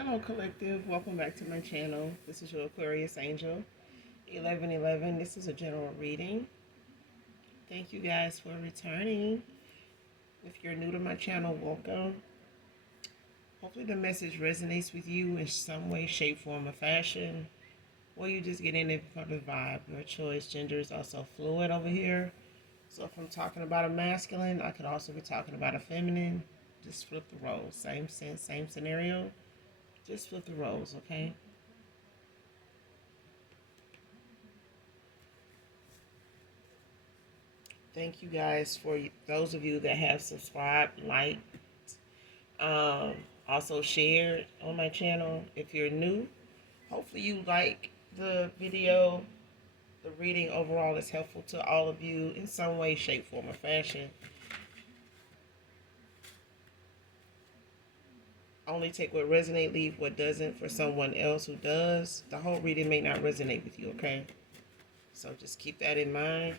Hello, collective. Welcome back to my channel. This is your Aquarius Angel 1111. This is a general reading. Thank you guys for returning. If you're new to my channel, welcome. Hopefully, the message resonates with you in some way, shape, form, or fashion. Or you just get in it for the vibe. Your choice. Gender is also fluid over here. So if I'm talking about a masculine, I could also be talking about a feminine. Just flip the roles. Same sense, same scenario. Just flip the roles, okay? Thank you guys for those of you that have subscribed, liked, um, also shared on my channel. If you're new, hopefully you like the video. The reading overall is helpful to all of you in some way, shape, form, or fashion. Only take what resonates, leave what doesn't for someone else who does. The whole reading may not resonate with you, okay? So just keep that in mind.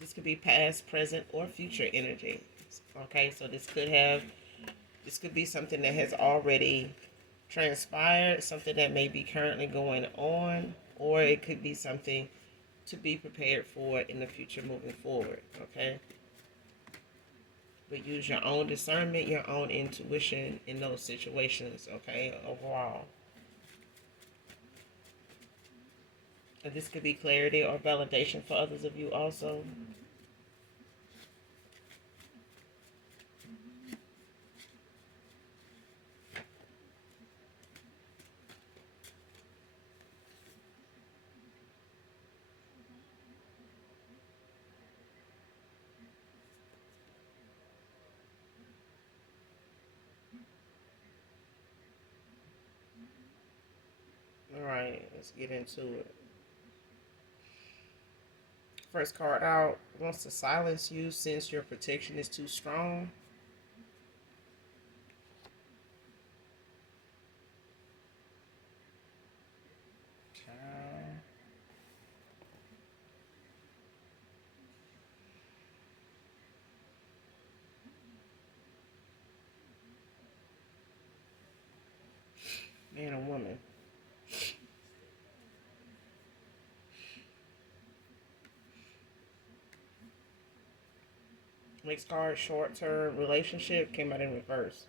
This could be past, present, or future energy. Okay, so this could be something that has already transpired, something that may be currently going on, or it could be something to be prepared for in the future moving forward. Okay, but use your own discernment, your own intuition in those situations. Okay, overall. And this could be clarity or validation for others of you also. All right, let's get into it. First card out wants to silence you since your protection is too strong. Child. Man or woman. Next card, short-term relationship, came out in reverse.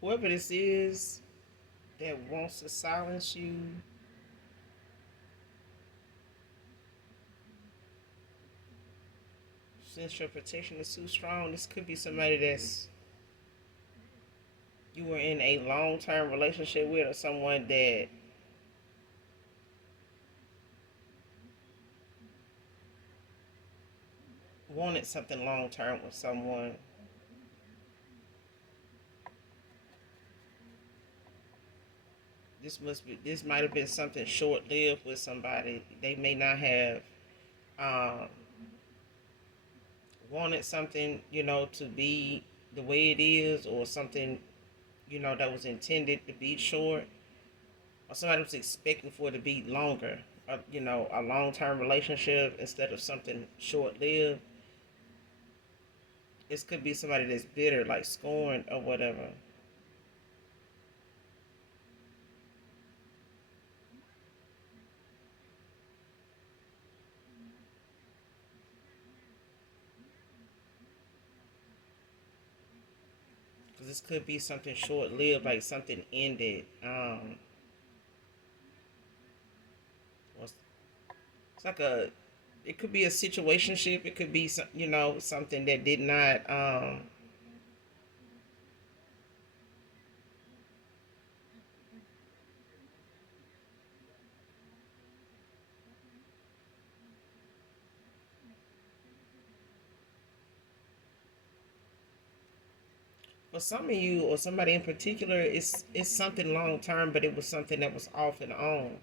Whoever this is that wants to silence you, since your protection is too strong, this could be somebody that's you were in a long-term relationship with, or someone that wanted something long-term with someone. This might have been something short-lived with somebody. They may not have um, wanted something, to be the way it is, or something, that was intended to be short, or somebody was expecting for it to be longer, a long-term relationship instead of something short-lived. This could be somebody that's bitter, like scorned or whatever. Because this could be something short-lived, like something ended. It's like it could be a situationship. It could be something that did not For some of you or somebody in particular, it's something long term, but it was something that was off and on.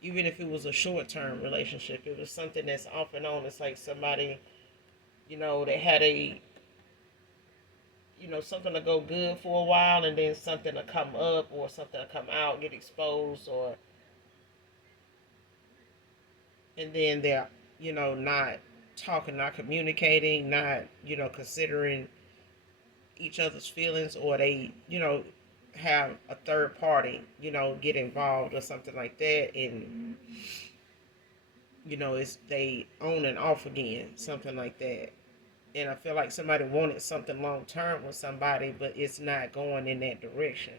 Even if it was a short term relationship, it was something that's off and on. It's like somebody, they had something to go good for a while, and then something to come up or something to come out, get exposed, or and then they're, not talking, not communicating, not, considering each other's feelings, or they, have a third party, get involved or something like that, and it's they on and off again, something like that. And I feel like somebody wanted something long term with somebody, but it's not going in that direction.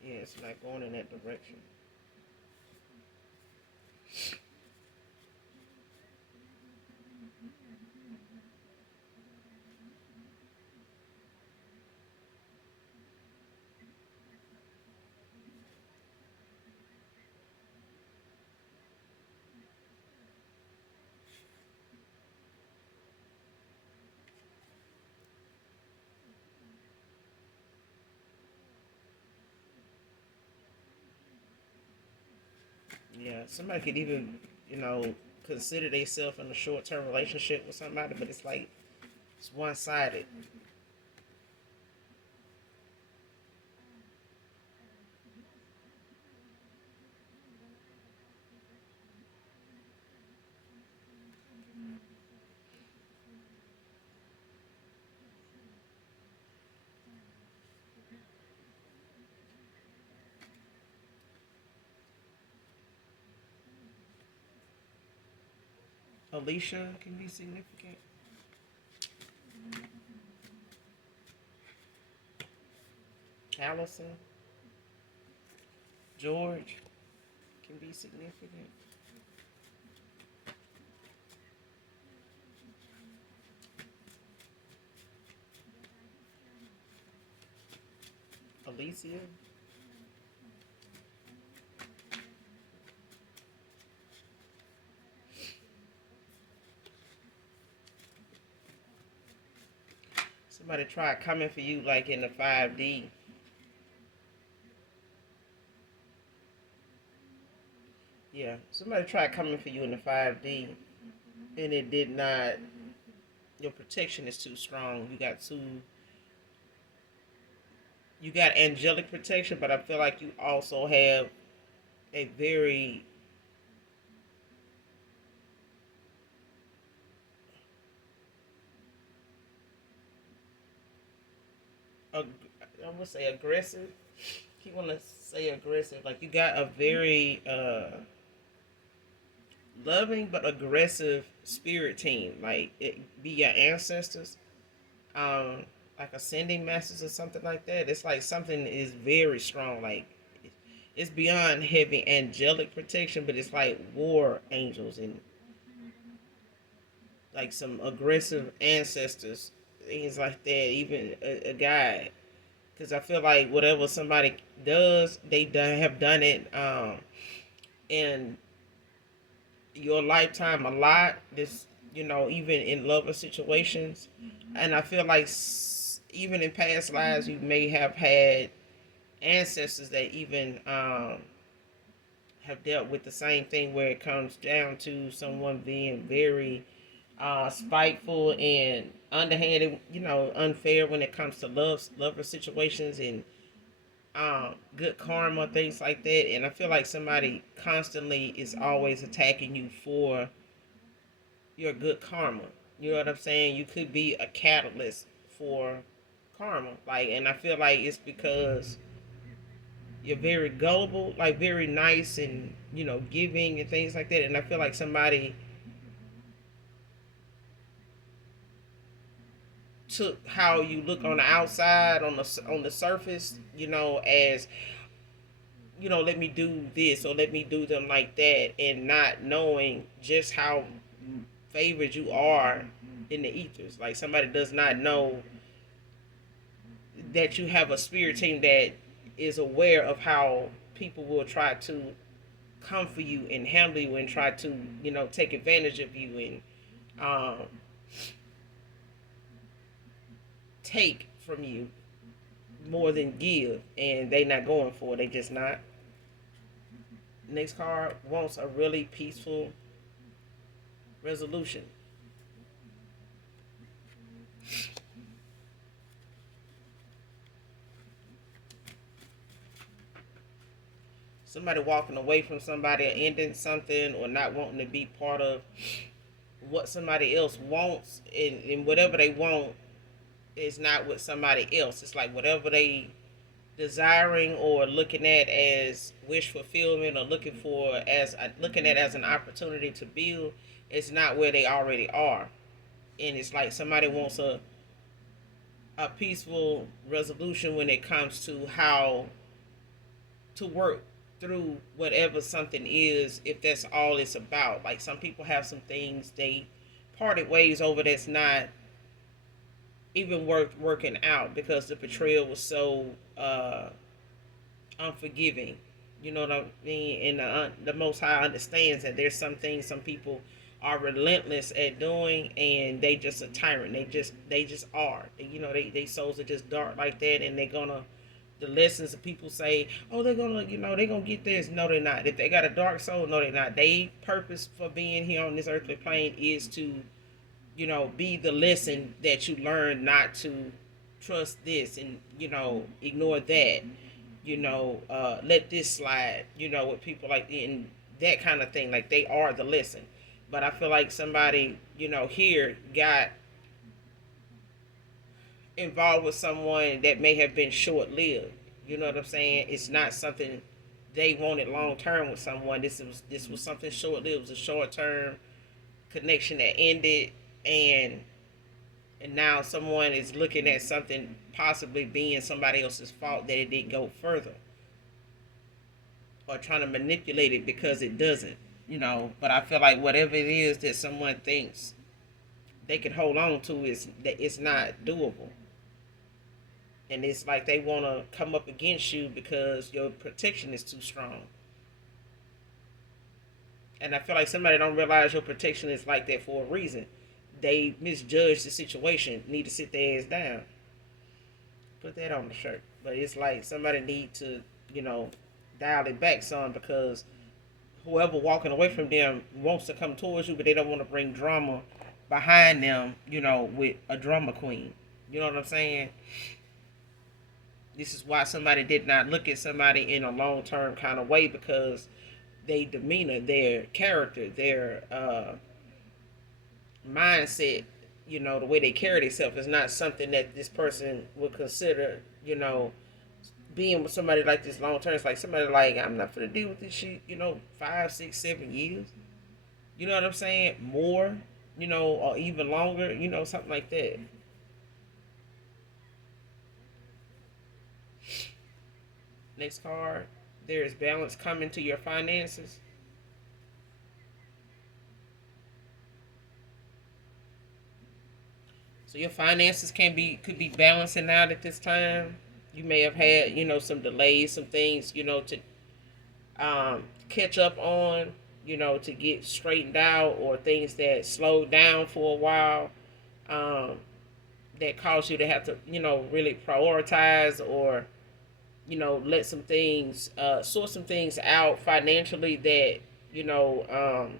Yeah, it's not going in that direction. Yeah, somebody could even, consider themselves in a short term relationship with somebody, but it's like it's one sided. Alicia can be significant. Allison, George can be significant. Alicia. Somebody tried coming for you like in the 5D. Yeah, somebody tried coming for you in the 5D, and it did not. Your protection is too strong. You got angelic protection, but I feel like you also have a very I would say aggressive. You want to say aggressive, like you got a very loving but aggressive spirit team. Like it be your ancestors, um, like ascending masters or something like that. It's like something is very strong. Like it's beyond heavy angelic protection, but it's like war angels and like some aggressive ancestors, things like that. Even a guy, because I feel like whatever somebody does, have done it in your lifetime a lot. This, even in lover situations, and I feel like even in past lives, you may have had ancestors that even have dealt with the same thing, where it comes down to someone being very spiteful and underhanded, unfair when it comes to lover situations and good karma, things like that. And I feel like somebody constantly is always attacking you for your good karma. You know what I'm saying? You could be a catalyst for karma. Like, and I feel like it's because you're very gullible, like very nice and, giving and things like that. And I feel like somebody took how you look on the outside, on the surface, as let me do this or let me do them like that, and not knowing just how favored you are in the ethers. Like somebody does not know that you have a spirit team that is aware of how people will try to come for you and handle you and try to, take advantage of you and take from you more than give, and they not going for it. They just not. Next card wants a really peaceful resolution. Somebody walking away from somebody or ending something or not wanting to be part of what somebody else wants, and whatever they want is not what somebody else. It's like whatever they desiring or looking at as wish fulfillment or looking at as an opportunity to build, it's not where they already are. And it's like somebody wants a peaceful resolution when it comes to how to work through whatever something is, if that's all it's about. Like some people have some things they parted ways over that's not even worth working out because the betrayal was so unforgiving. You know what I mean? And the Most High understands that there's some things some people are relentless at doing, and they just a tyrant. They just are. They souls are just dark like that, and they're gonna. The lessons that people say, oh, they're gonna get this. No, they're not. If they got a dark soul, no, they're not. They purpose for being here on this earthly plane is to, be the lesson that you learn not to trust this and ignore that, let this slide, with people like and that kind of thing. Like they are the lesson. But I feel like somebody, here got involved with someone that may have been short lived. You know what I'm saying? It's not something they wanted long term with someone. This was something short lived. It was a short term connection that ended, and now someone is looking at something possibly being somebody else's fault that it didn't go further, or trying to manipulate it because it doesn't. But I feel like whatever it is that someone thinks they can hold on to is that it's not doable, and it's like they want to come up against you because your protection is too strong. And I feel like somebody don't realize your protection is like that for a reason. They misjudge the situation, need to sit their ass down. Put that on the shirt. But it's like somebody need to, you know, dial it back some, because whoever walking away from them wants to come towards you, but they don't want to bring drama behind them, with a drama queen. You know what I'm saying? This is why somebody did not look at somebody in a long term kind of way, because their demeanor, their character, their mindset, the way they carry themselves is not something that this person would consider, being with somebody like this long term. It's like somebody like, I'm not gonna deal with this shit, 5, 6, 7 years. You know what I'm saying? More, or even longer, something like that. Next card. There is balance coming to your finances. So your finances could be balancing out at this time. You may have had, some delays, some things, to catch up on, to get straightened out, or things that slowed down for a while, um, that caused you to have to, really prioritize, or, let some things, sort some things out financially that, you know, um,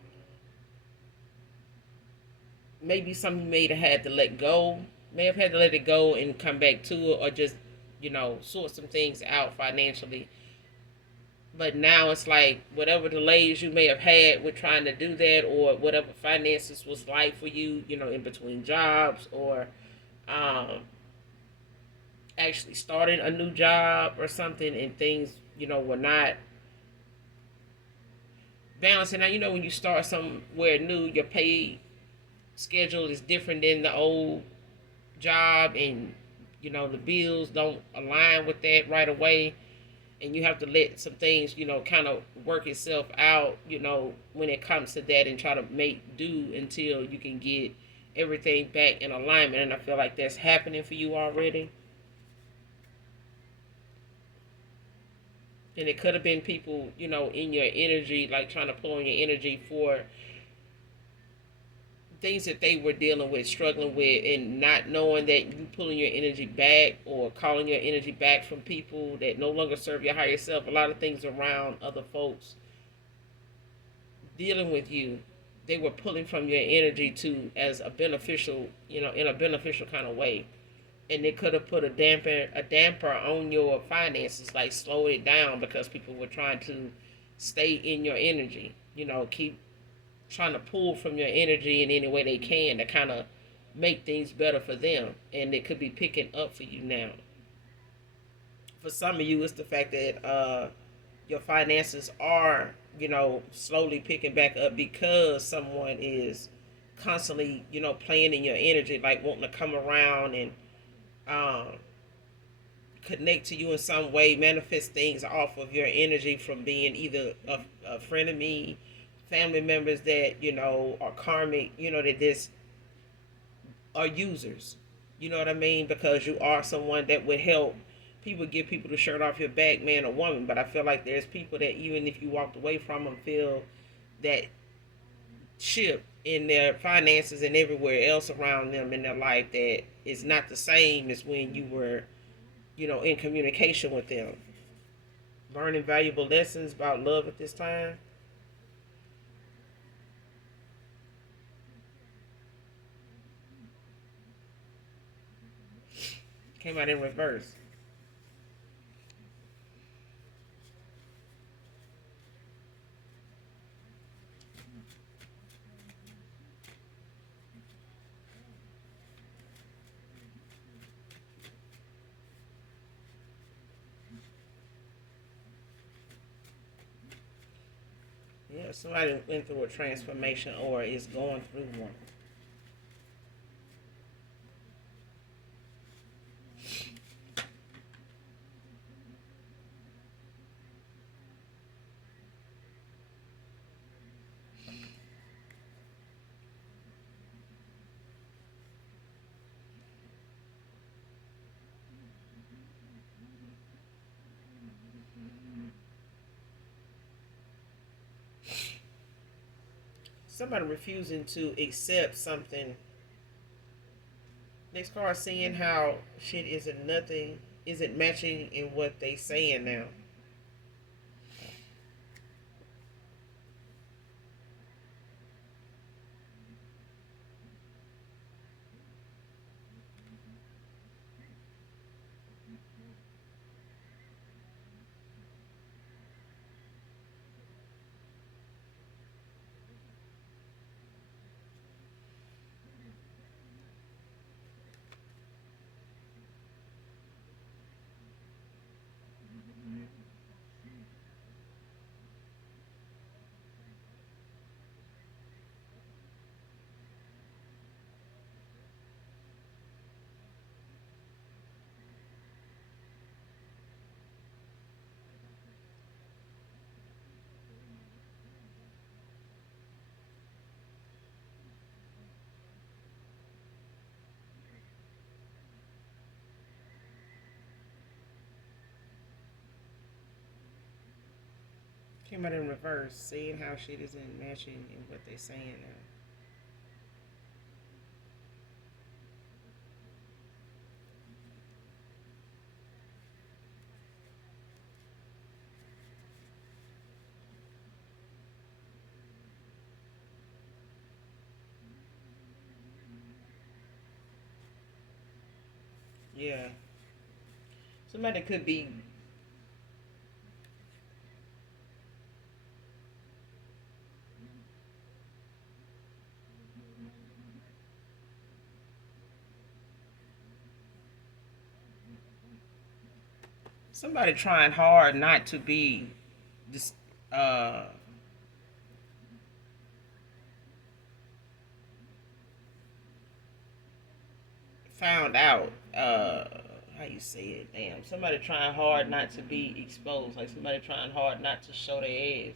maybe some you may have had to let go, may have had to let it go and come back to it, or just, sort some things out financially. But now it's like whatever delays you may have had with trying to do that, or whatever finances was like for you, in between jobs, or um, actually starting a new job or something, and things, were not balancing. Now, when you start somewhere new, your pay schedule is different than the old job, and the bills don't align with that right away, and you have to let some things kind of work itself out, when it comes to that, and try to make do until you can get everything back in alignment. And I feel like that's happening for you already. And it could have been people, in your energy, like trying to pull on your energy for things that they were dealing with, struggling with, and not knowing that you pulling your energy back or calling your energy back from people that no longer serve your higher self. A lot of things around other folks dealing with you, they were pulling from your energy to as a beneficial, in a beneficial kind of way. And they could have put a damper on your finances, like slow it down because people were trying to stay in your energy. Keep trying to pull from your energy in any way they can to kind of make things better for them. And it could be picking up for you now. For some of you, it's the fact that your finances are, slowly picking back up because someone is constantly, playing in your energy, like wanting to come around and um, connect to you in some way, manifest things off of your energy from being either a friend of me, family members that, are karmic, that this are users. You know what I mean? Because you are someone that would help people, give people the shirt off your back, man or woman. But I feel like there's people that even if you walked away from them, feel that ship in their finances and everywhere else around them in their life that is not the same as when you were, in communication with them. Learning valuable lessons about love at this time. Came out in reverse. Yeah, somebody went through a transformation or is going through one. Somebody refusing to accept something. Next card, seeing how shit isn't nothing, isn't matching in what they saying now. Came out in reverse, seeing how shit isn't matching in what they saying now. Yeah, somebody could be. Somebody trying hard not to be this uh found out. How you say it? Damn. Somebody trying hard not to be exposed. Like somebody trying hard not to show their ass.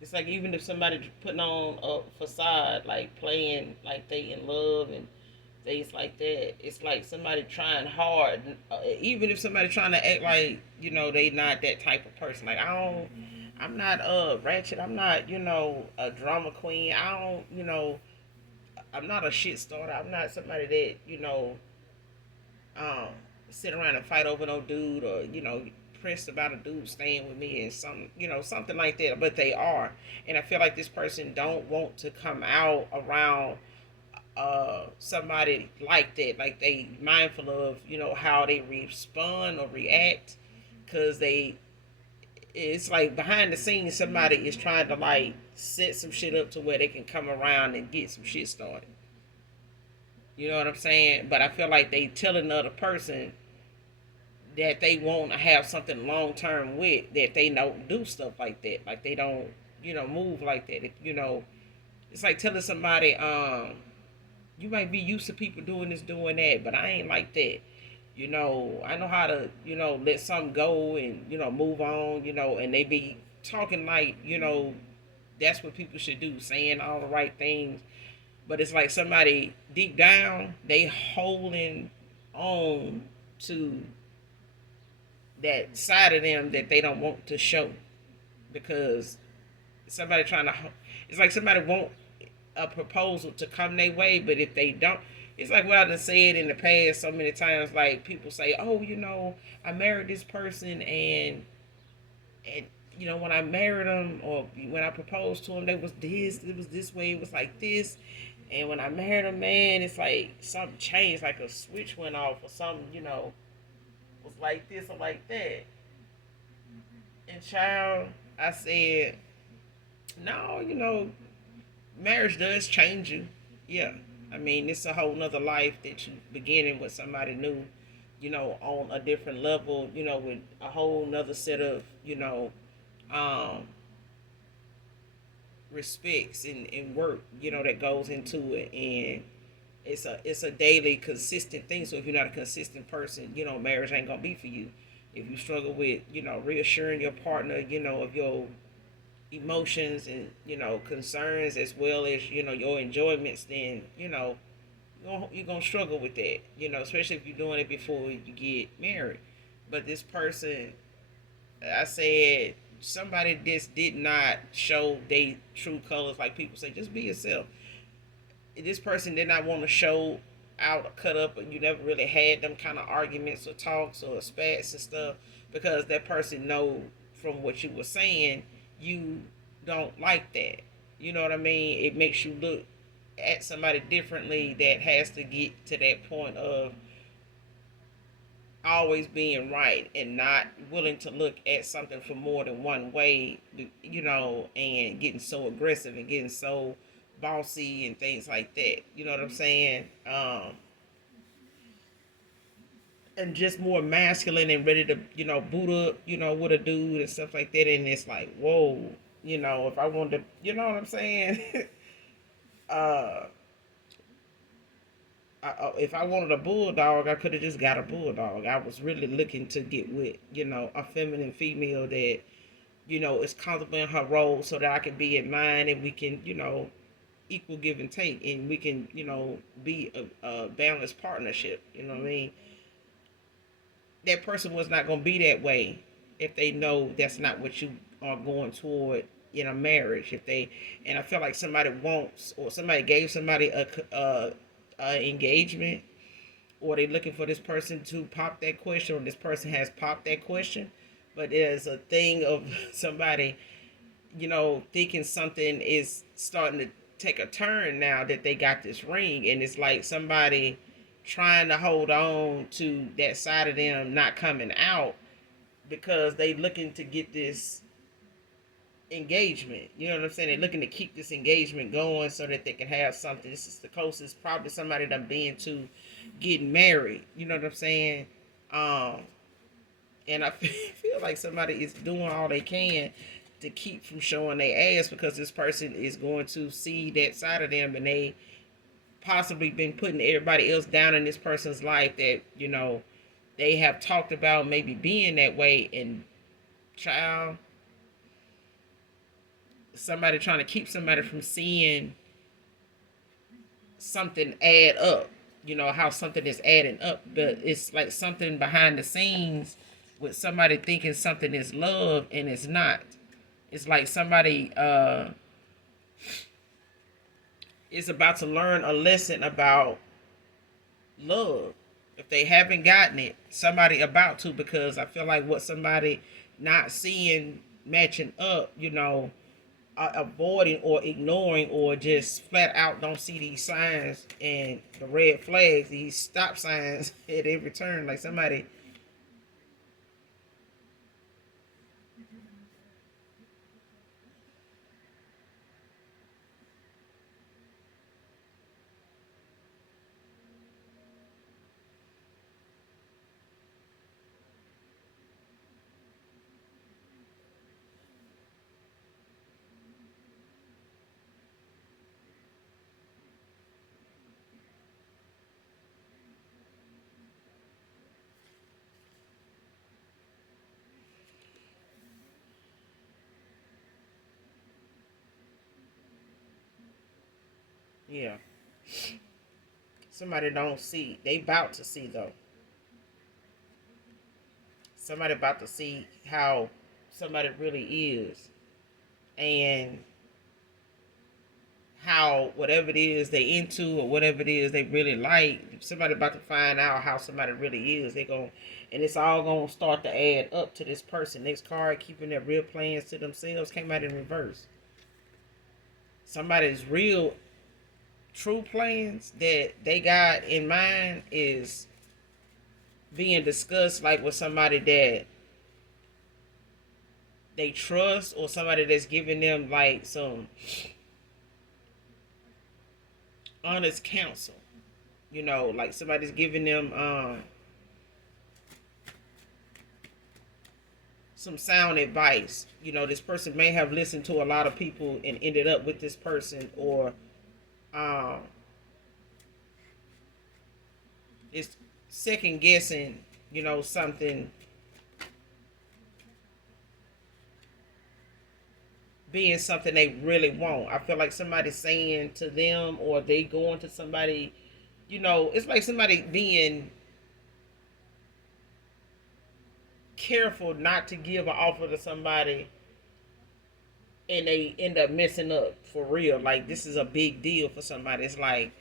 It's like even if somebody putting on a facade, like playing like they in love and things like that. It's like somebody trying hard, even if somebody trying to act like they not that type of person. Like I'm not ratchet. I'm not a drama queen. I don't I'm not a shit starter. I'm not somebody that um sit around and fight over no dude or pressed about a dude staying with me and something like that. But they are, and I feel like this person don't want to come out around somebody like that, like they mindful of how they respond or react, because it's like behind the scenes somebody is trying to like set some shit up to where they can come around and get some shit started. You know what I'm saying? But I feel like they tell another person that they want to have something long term with, that they don't do stuff like that, like they don't move like that. It's like telling somebody you might be used to people doing this, doing that, but I ain't like that. I know how to, let something go and, move on, and they be talking like, that's what people should do, saying all the right things. But it's like somebody deep down, they holding on to that side of them that they don't want to show, because somebody trying to, it's like somebody want a proposal to come their way, but if they don't, it's like what I've done said in the past so many times. Like people say, "Oh, I married this person, and when I married them or when I proposed to them, it was this way, it was like this, and when I married a man, it's like something changed, like a switch went off or something, was like this or like that." And child, I said, "No, marriage does change you. Yeah. I mean, it's a whole nother life that you beginning with somebody new, on a different level, with a whole nother set of, um, respects and work, that goes into it. And it's a daily consistent thing. So if you're not a consistent person, marriage ain't gonna be for you. If you struggle with, reassuring your partner, of your emotions and concerns, as well as your enjoyments, then you're gonna struggle with that, especially if you're doing it before you get married. But this person, I said, somebody just did not show they true colors. Like people say, just be yourself. This person did not want to show out or cut up, and you never really had them kind of arguments or talks or spats and stuff, because that person know from what you were saying you don't like that. You know what I mean? It makes you look at somebody differently, that has to get to that point of always being right and not willing to look at something for more than one way, and getting so aggressive and getting so bossy and things like that. You know what I'm saying? And just more masculine and ready to, boot up, with a dude and stuff like that. And it's like, whoa, if I wanted to, you know what I'm saying? uh, if I wanted a bulldog, I could have just got a bulldog. I was really looking to get with, a feminine female that, is comfortable in her role, so that I can be in mine, and we can, equal give and take, and we can, be a balanced partnership. You know what I mean? That person was not going to be that way if they know that's not what you are going toward in a marriage. If they, and I feel like somebody wants, or somebody gave somebody a engagement, or they looking for this person to pop that question, or this person has popped that question, but there's a thing of somebody, thinking something is starting to take a turn now that they got this ring, and it's like somebody trying to hold on to that side of them not coming out, because they looking to get this engagement. You know what I'm saying? They're looking to keep this engagement going so that they can have something. This is the closest probably somebody done been to getting married. You know what I'm saying? Um, and I feel like somebody is doing all they can to keep from showing their ass, because this person is going to see that side of them, and they possibly been putting everybody else down in this person's life that they have talked about maybe being that way. And child, somebody trying to keep somebody from seeing something add up. how something is adding up, but it's like something behind the scenes with somebody thinking something is love and it's not. It's like somebody is about to learn a lesson about love. If they haven't gotten it, somebody about to, because I feel like what somebody not seeing matching up, avoiding or ignoring or just flat out don't see these signs and the red flags, these stop signs at every turn. Like somebody, yeah, somebody don't see. They about to see though. Somebody about to see how somebody really is, and how whatever it is they into or whatever it is they really like, somebody about to find out how somebody really is. They going and it's all gonna start to add up to this person. Next card, keeping their real plans to themselves, came out in reverse. Somebody's real true plans that they got in mind is being discussed like with somebody that they trust, or somebody that's giving them like some honest counsel. Like somebody's giving them some sound advice. This person may have listened to a lot of people and ended up with this person, or um, is second guessing, something being something they really want. I feel like somebody's saying to them, or they going to somebody, it's like somebody being careful not to give an offer to somebody and they end up messing up for real. Like this is a big deal for somebody. It's like,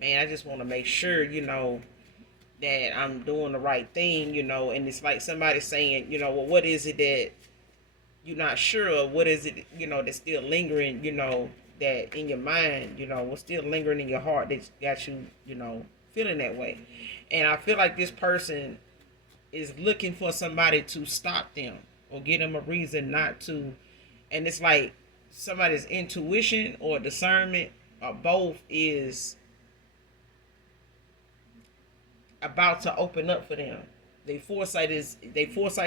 man, I just want to make sure, that I'm doing the right thing, and it's like somebody saying, well, what is it that you're not sure of? What is it, that's still lingering, that in your mind, what's still lingering in your heart that got you, feeling that way. And I feel like this person is looking for somebody to stop them or give them a reason not to. And it's like somebody's intuition or discernment or both is about to open up for them. Their foresight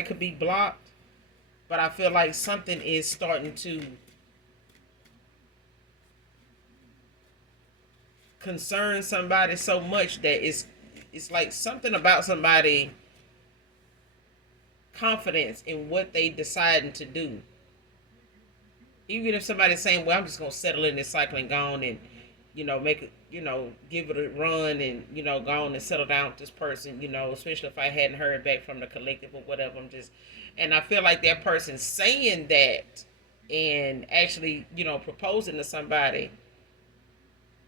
could be blocked, but I feel like something is starting to concern somebody so much that it's like something about somebody confidence in what they deciding to do. Even if somebody's saying, well, I'm just gonna settle in this cycle and go on and make it, give it a run and go on and settle down with this person, especially if I hadn't heard back from the collective or whatever. And I feel like that person saying that and actually proposing to somebody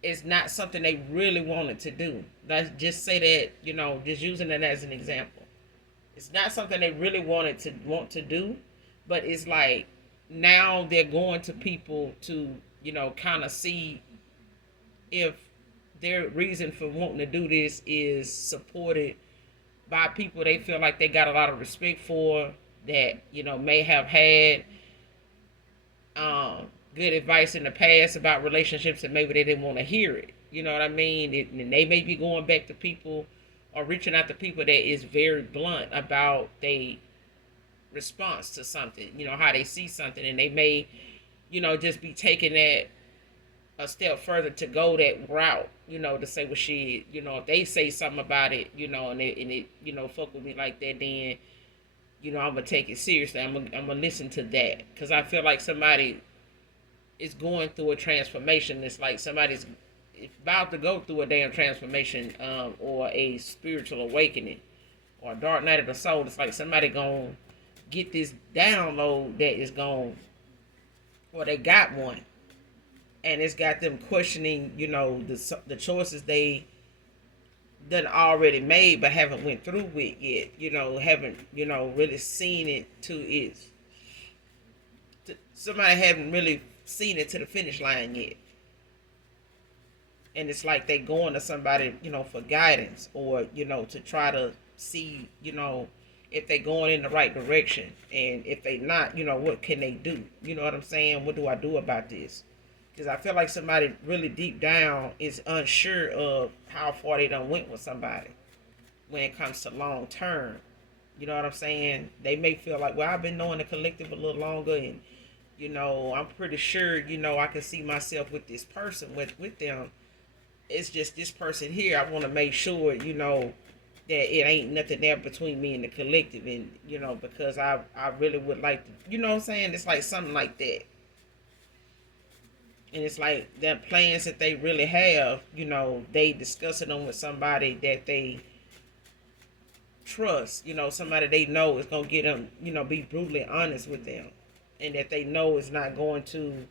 is not something they really wanted to do. Let's just say that, just using it as an example. It's not something they really want to do, but it's like now they're going to people to, kind of see if their reason for wanting to do this is supported by people they feel like they got a lot of respect for, that, may have had good advice in the past about relationships and maybe they didn't want to hear it. You know what I mean? And they may be going back to people or reaching out to people that is very blunt about their response to something, how they see something, and they may, just be taking that a step further to go that route, to say, well, shit, if they say something about it, and it, fuck with me like that, then, I'm gonna take it seriously. I'm gonna listen to that, because I feel like somebody is going through a transformation. It's like somebody's about to go through a damn transformation, or a spiritual awakening or a dark night of the soul. It's like somebody gonna get this download that is gonna, or they got one, and it's got them questioning, the choices they done already made but haven't went through with yet. Haven't really seen it to its. Somebody haven't really seen it to the finish line yet, and it's like they going to somebody, for guidance, or to try to see, if they going in the right direction, and if they not, what can they do? You know what I'm saying? What do I do about this? Because I feel like somebody really deep down is unsure of how far they done went with somebody when it comes to long term. You know what I'm saying? They may feel like, well, I've been knowing the collective a little longer, and I'm pretty sure, I can see myself with this person, with them. It's just this person here. I want to make sure, that it ain't nothing there between me and the collective, and because I really would like to, you know what I'm saying? It's like something like that. And it's like them plans that they really have, they discussing them with somebody that they trust, somebody they know is gonna get them, be brutally honest with them, and that they know is not going to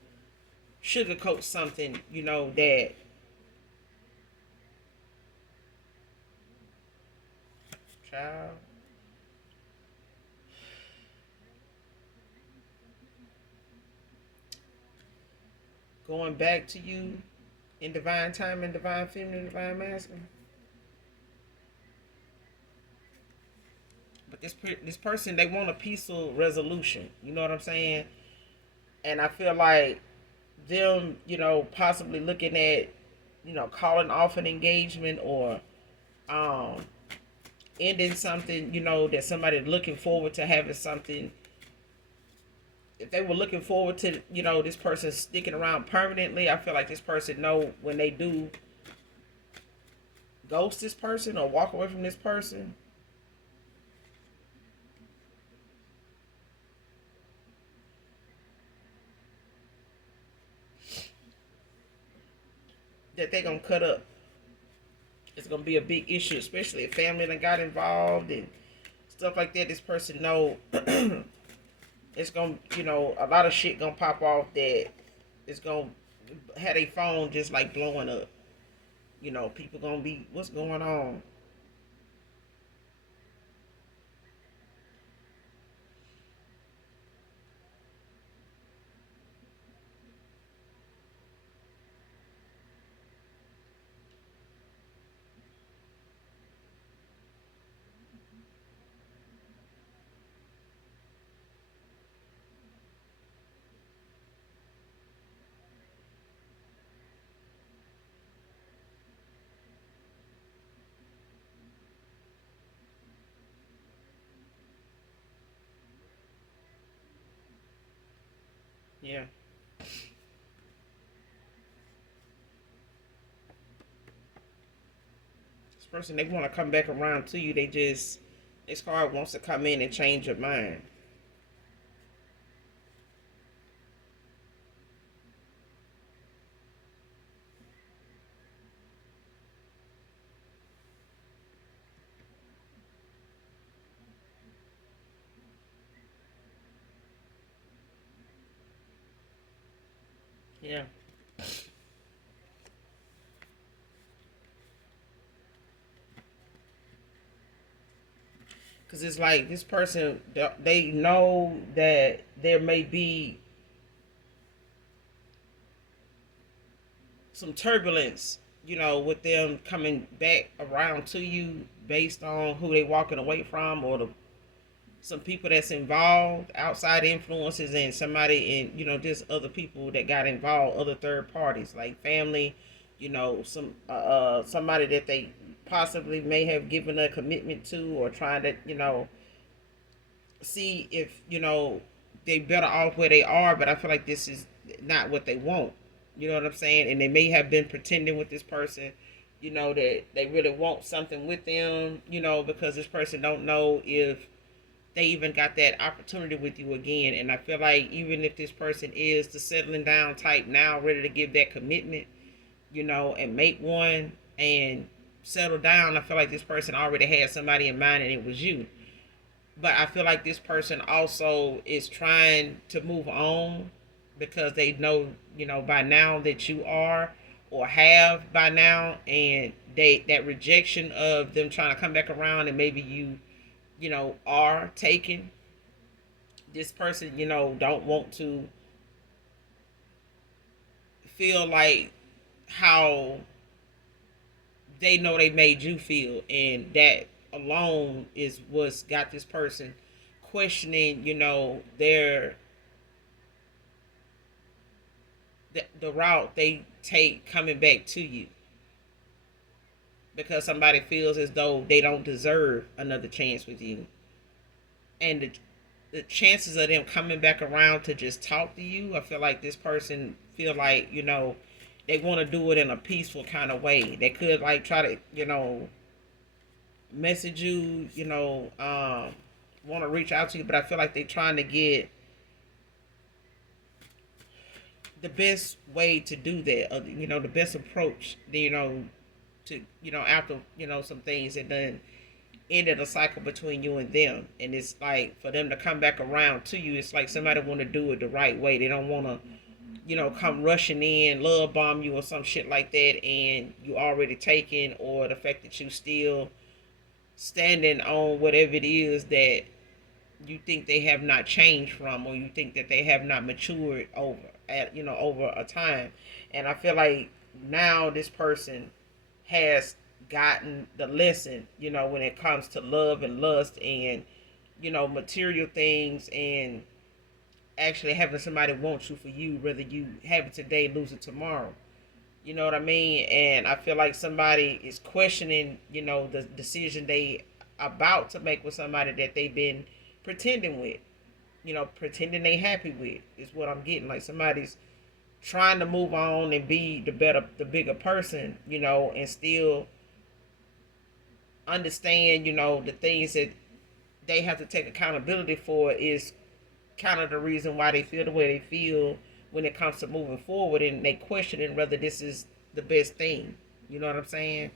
sugarcoat something, that child. Going back to you in divine time and divine feminine, divine masculine. But this person, they want a peaceful resolution. You know what I'm saying? And I feel like them, possibly looking at, calling off an engagement, or um ending something, that somebody looking forward to having something. If they were looking forward to, this person sticking around permanently, I feel like this person know when they do ghost this person or walk away from this person, that they gonna cut up. It's gonna be a big issue, especially if family done got involved and stuff like that. This person know it's gonna, a lot of shit gonna pop off that it's gonna have a phone just like blowing up. People gonna be, what's going on? Yeah. This person, they want to come back around to you. This card wants to come in and change your mind. Yeah. Because it's like this person, they know that there may be some turbulence, with them coming back around to you based on who they walking away from, or some people that's involved, outside influences, and somebody, and just other people that got involved, other third parties like family, somebody that they possibly may have given a commitment to, or trying to, see if, they better off where they are. But I feel like this is not what they want. You know what I'm saying? And they may have been pretending with this person, that they really want something with them, because this person don't know if they even got that opportunity with you again. And I feel like even if this person is the settling down type now, ready to give that commitment, and make one and settle down, I feel like this person already had somebody in mind and it was you. But I feel like this person also is trying to move on because they know, by now that you are or have by now, and that rejection of them trying to come back around, and maybe are taken. This person, don't want to feel like how they know they made you feel, and that alone is what's got this person questioning, the route they take coming back to you, because somebody feels as though they don't deserve another chance with you, and the chances of them coming back around to just talk to you, I feel like this person feel like, they want to do it in a peaceful kind of way. They could like try to, message you, want to reach out to you, but I feel like they're trying to get the best way to do that, the best approach, to, after, some things, and then ended a cycle between you and them. And it's like for them to come back around to you, it's like somebody want to do it the right way. They don't want to, come rushing in, love bomb you or some shit like that, and you already taken, or the fact that you still standing on whatever it is that you think they have not changed from, or you think that they have not matured over a time. And I feel like now this person has gotten the lesson, when it comes to love and lust, and material things, and actually having somebody want you for you, whether you have it today, lose it tomorrow. You know what I mean? And I feel like somebody is questioning, the decision they about to make with somebody that they've been pretending with. Pretending they happy with is what I'm getting. Like somebody's trying to move on and be the bigger person, and still understand, the things that they have to take accountability for is kind of the reason why they feel the way they feel when it comes to moving forward, and they questioning whether this is the best thing. You know what I'm saying?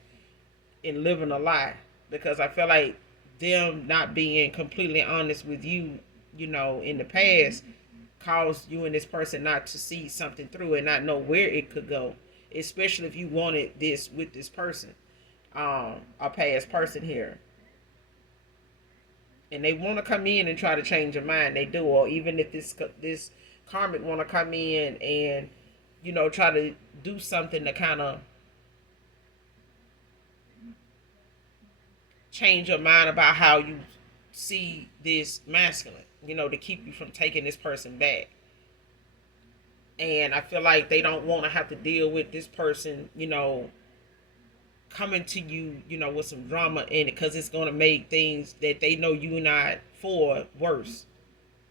In living a lie, because I feel like them not being completely honest with you, in the past, caused you and this person not to see something through and not know where it could go, especially if you wanted this with this person, a past person here, and they want to come in and try to change your mind. They do. Or even if this karmic want to come in and try to do something to kind of change your mind about how you see this masculine, to keep you from taking this person back. And I feel like they don't want to have to deal with this person, coming to you, with some drama in it, because it's going to make things that they know you're not for worse.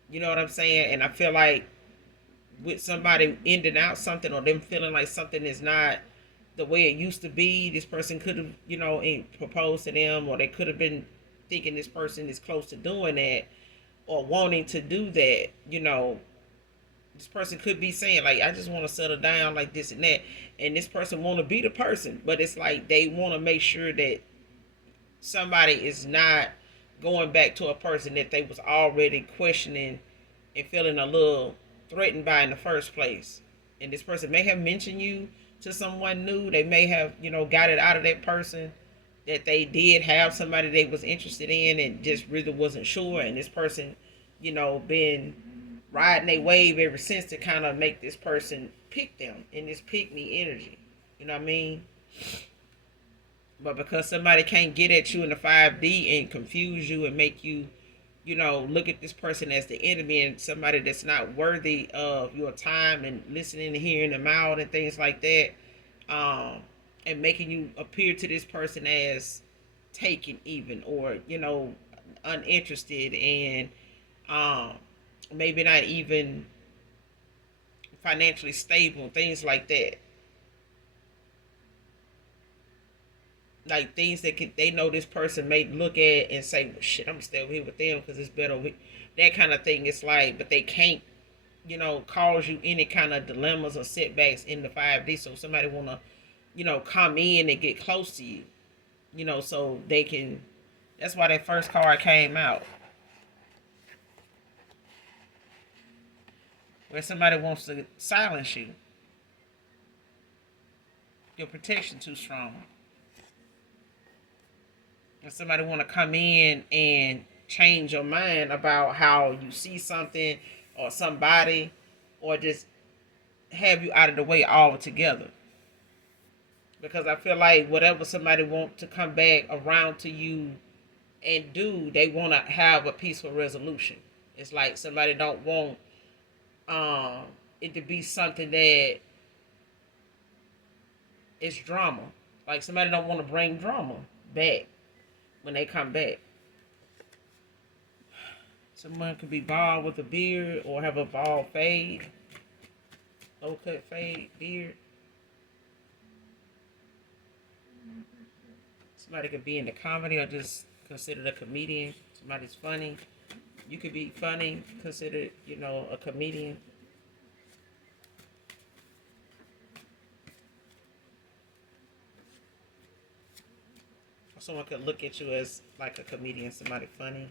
You know what I'm saying? And I feel like with somebody ending out something, or them feeling like something is not the way it used to be, this person could have, proposed to them, or they could have been thinking this person is close to doing that, or wanting to do that. This person could be saying like, I just want to settle down, like this and that, and this person want to be the person, but it's like they want to make sure that somebody is not going back to a person that they was already questioning and feeling a little threatened by in the first place. And this person may have mentioned you to someone new. They may have, got it out of that person that they did have somebody they was interested in and just really wasn't sure. And this person, been riding a wave ever since to kind of make this person pick them in this pick me energy. You know what I mean? But because somebody can't get at you in the 5D and confuse you and make you, look at this person as the enemy and somebody that's not worthy of your time and listening and hearing them out and things like that, and making you appear to this person as taken even, or, uninterested, and maybe not even financially stable, things like that. Like things that they know this person may look at and say, well, shit, I'm still here with them because it's better with that kind of thing. It's like, but they can't, cause you any kind of dilemmas or setbacks in the 5D. So somebody wanna come in and get close to you, so they can. That's why that first card came out, where somebody wants to silence you. Your protection too strong. And somebody want to come in and change your mind about how you see something or somebody, or just have you out of the way altogether. Because I feel like whatever somebody want to come back around to you and do, they want to have a peaceful resolution. It's like somebody don't want um it to be something that is drama. Like somebody don't want to bring drama back when they come back. Someone could be bald with a beard or have a bald fade, low cut fade beard. Somebody could be into comedy or just considered a comedian. Somebody's funny. You could be funny, considered, a comedian. Or someone could look at you as like a comedian, somebody funny.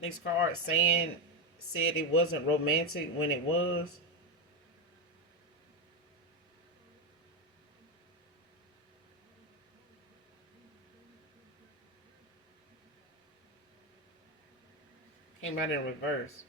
Next card said it wasn't romantic when it was. Came out in reverse.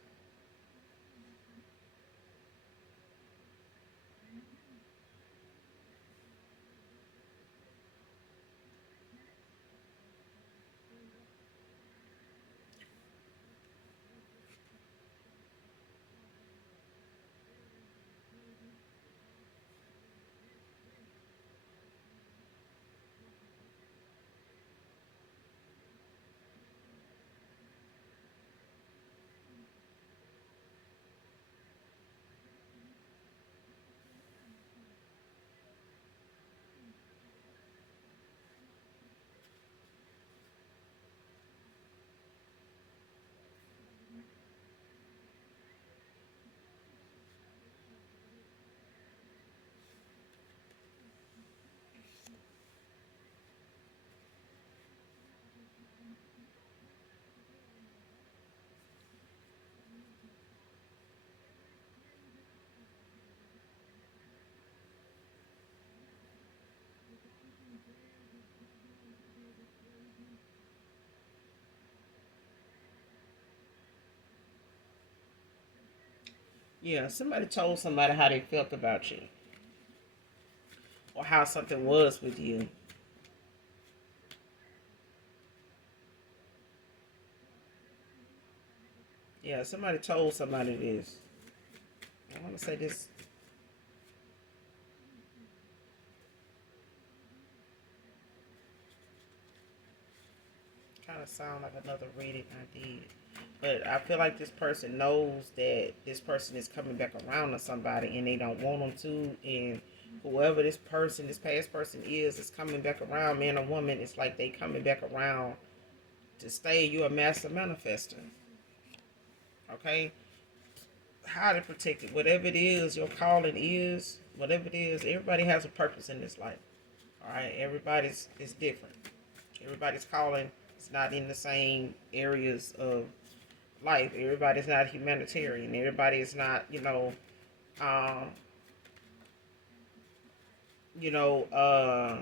Yeah, somebody told somebody how they felt about you or how something was with you. Yeah, somebody told somebody this. I want to say this kind of sound like another reading I did. But I feel like this person knows that this person is coming back around to somebody and they don't want them to. And whoever this past person is coming back around, man or woman, it's like they coming back around to stay. You're a master manifester. Okay? Highly protected. Whatever it is, your calling is, whatever it is, everybody has a purpose in this life. Alright? Everybody's is different. Everybody's calling is not in the same areas of life. Everybody's not humanitarian. Everybody is not, um, you know, uh,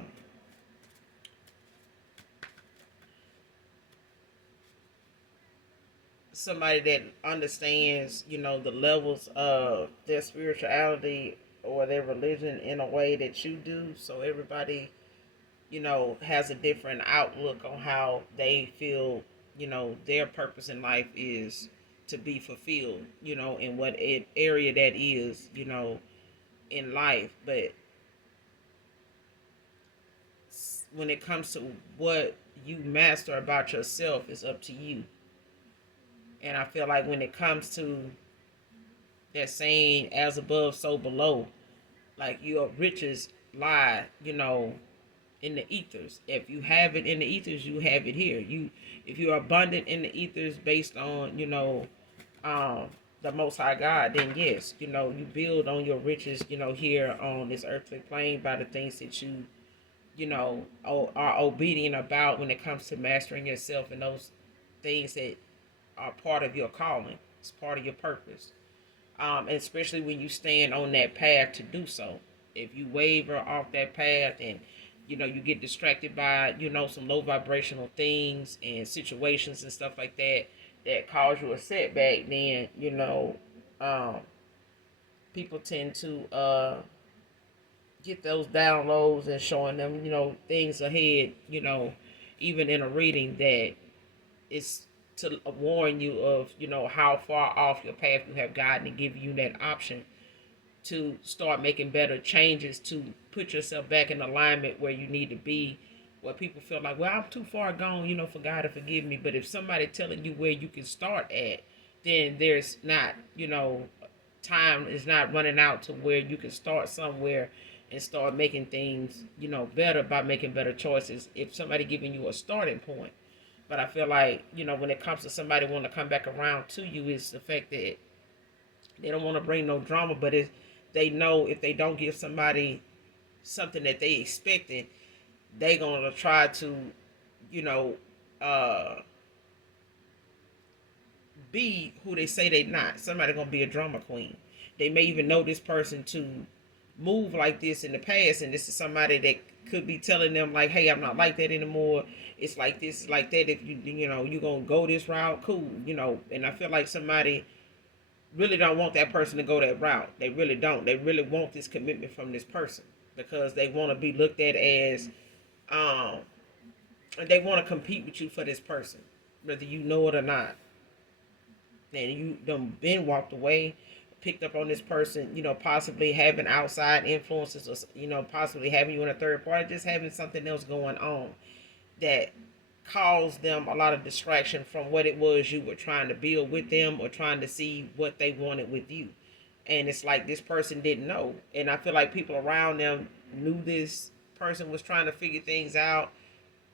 somebody that understands, the levels of their spirituality or their religion in a way that you do. So everybody, has a different outlook on how they feel, their purpose in life is to be fulfilled, in what area that is, in life. But when it comes to what you master about yourself is up to you. And I feel like when it comes to that saying, as above, so below, like your riches lie, in the ethers. If you have it in the ethers, you have it here. If you're abundant in the ethers based on, um, the Most High God, then yes, you build on your riches, here on this earthly plane by the things that are obedient about when it comes to mastering yourself and those things that are part of your calling. It's part of your purpose. And especially when you stand on that path to do so. If you waver off that path and you get distracted by some low vibrational things and situations and stuff like that cause you a setback, then um, people tend to get those downloads and showing them things ahead. Even in a reading that is to warn you of how far off your path you have gotten and give you that option to start making better changes to put yourself back in alignment where you need to be, where people feel like, well, I'm too far gone, for God to forgive me. But if somebody telling you where you can start at, then there's not, time is not running out to where you can start somewhere and start making things, better by making better choices. If somebody giving you a starting point. But I feel like, when it comes to somebody wanting to come back around to you, is the fact that they don't want to bring no drama, but they know if they don't give somebody something that they expected, they gonna try to, you know, uh, be who they say they not. Somebody gonna be a drama queen. They may even know this person to move like this in the past, and this is somebody that could be telling them like, "Hey, I'm not like that anymore. It's like this, it's like that. If you gonna go this route, cool, And I feel like somebody really don't want that person to go that route. They really don't. They really want this commitment from this person because they want to be looked at as, um, they want to compete with you for this person, whether you know it or not. And you done been walked away, picked up on this person, possibly having outside influences, or possibly having you in a third party, just having something else going on that caused them a lot of distraction from what it was you were trying to build with them or trying to see what they wanted with you. And it's like this person didn't know. And I feel like people around them knew this person was trying to figure things out,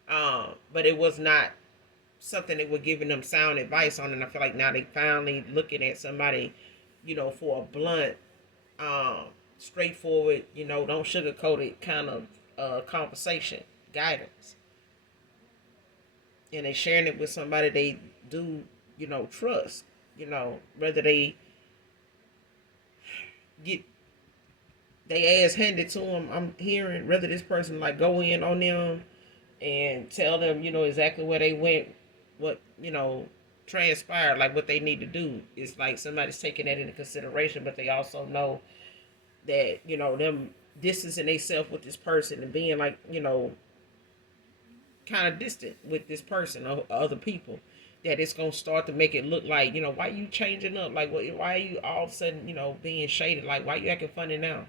but it was not something that were giving them sound advice on. And I feel like now they finally looking at somebody, for a blunt, um, straightforward, don't sugarcoat it kind of conversation, guidance. And they sharing it with somebody they do, trust. Whether they get they ass handed to them, I'm hearing whether this person like go in on them and tell them, exactly where they went, what, transpired, like what they need to do. It's like somebody's taking that into consideration, but they also know that, them distancing themselves with this person and being like, kind of distant with this person or other people, that it's gonna start to make it look like, why you changing up, like why are you all of a sudden, being shaded, like why you acting funny now,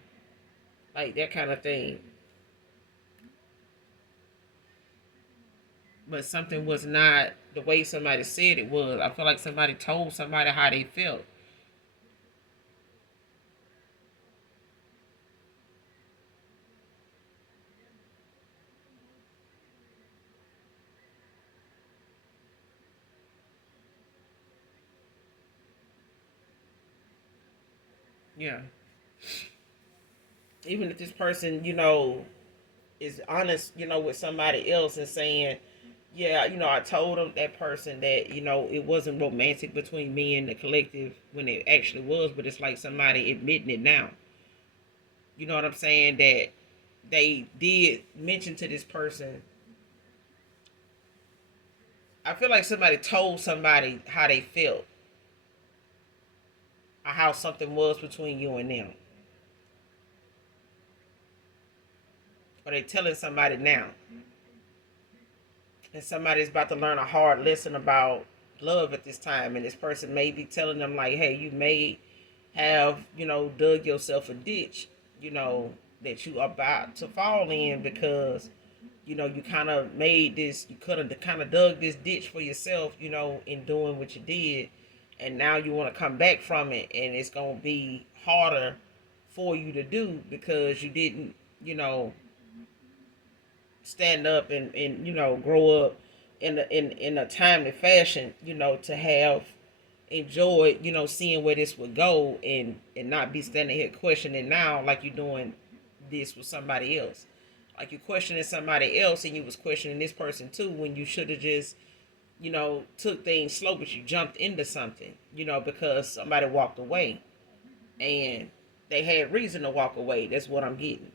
like that kind of thing. But something was not the way somebody said it was. I feel like somebody told somebody how they felt. Yeah, even if this person, is honest, with somebody else and saying, yeah, I told them, that person, that, it wasn't romantic between me and the collective when it actually was, but it's like somebody admitting it now. You know what I'm saying? That they did mention to this person. I feel like somebody told somebody how they felt or how something was between you and them. Or they telling somebody now. And somebody's about to learn a hard lesson about love at this time, and this person may be telling them like, hey, you may have, dug yourself a ditch, that you are about to fall in because you kind of made this, you could have kind of dug this ditch for yourself, in doing what you did, and now you want to come back from it, and it's gonna be harder for you to do because you didn't, stand up and grow up in a timely fashion, to have enjoyed, seeing where this would go, and not be standing here questioning now like you're doing this with somebody else. Like you're questioning somebody else and you was questioning this person too when you should have just, took things slow, but you jumped into something, because somebody walked away and they had reason to walk away. That's what I'm getting.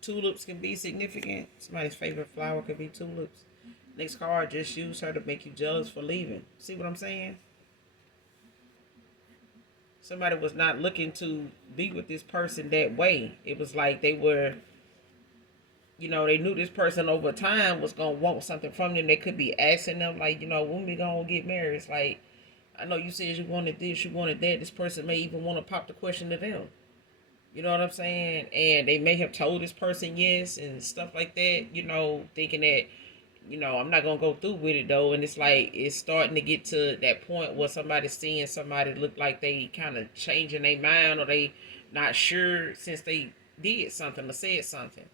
Tulips can be significant. Somebody's favorite flower could be tulips. Next card, just use her to make you jealous for leaving. See what I'm saying? Somebody was not looking to be with this person that way. It was like they were, they knew this person over time was going to want something from them. They could be asking them, like, when we going to get married? It's like, I know you said you wanted this, you wanted that. This person may even want to pop the question to them. You know what I'm saying? And they may have told this person yes and stuff like that, thinking that, I'm not gonna go through with it though. And it's like it's starting to get to that point where somebody's seeing somebody look like they kind of changing their mind, or they not sure since they did something or said something.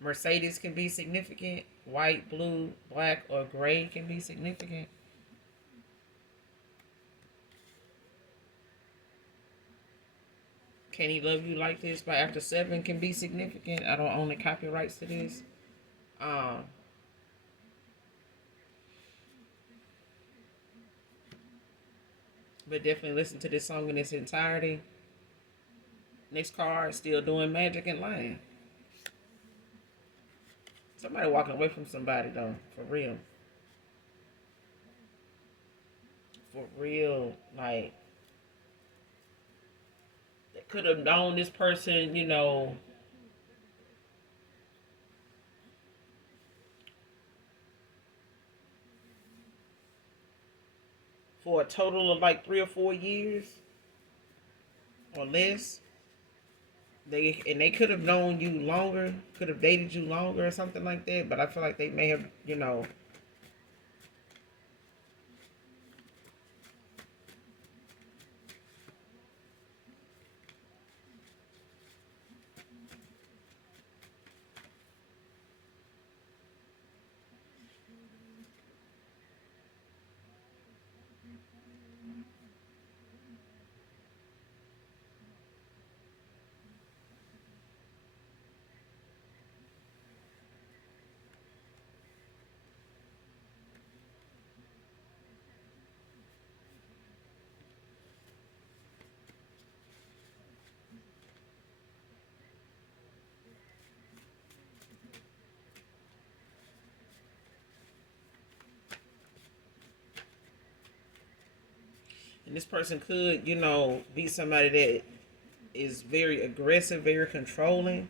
Mercedes can be significant. White, blue, black, or gray can be significant. Can He Love You Like This by After Seven can be significant. I don't own the copyrights to this. Um, but definitely listen to this song in its entirety. Next card, Still Doing Magic and Lying. Somebody walking away from somebody though, for real. For real. Like, they could have known this person, for a total of like 3 or 4 years or less. They could have known you longer, could have dated you longer or something like that. But I feel like they may have, and this person could, be somebody that is very aggressive, very controlling,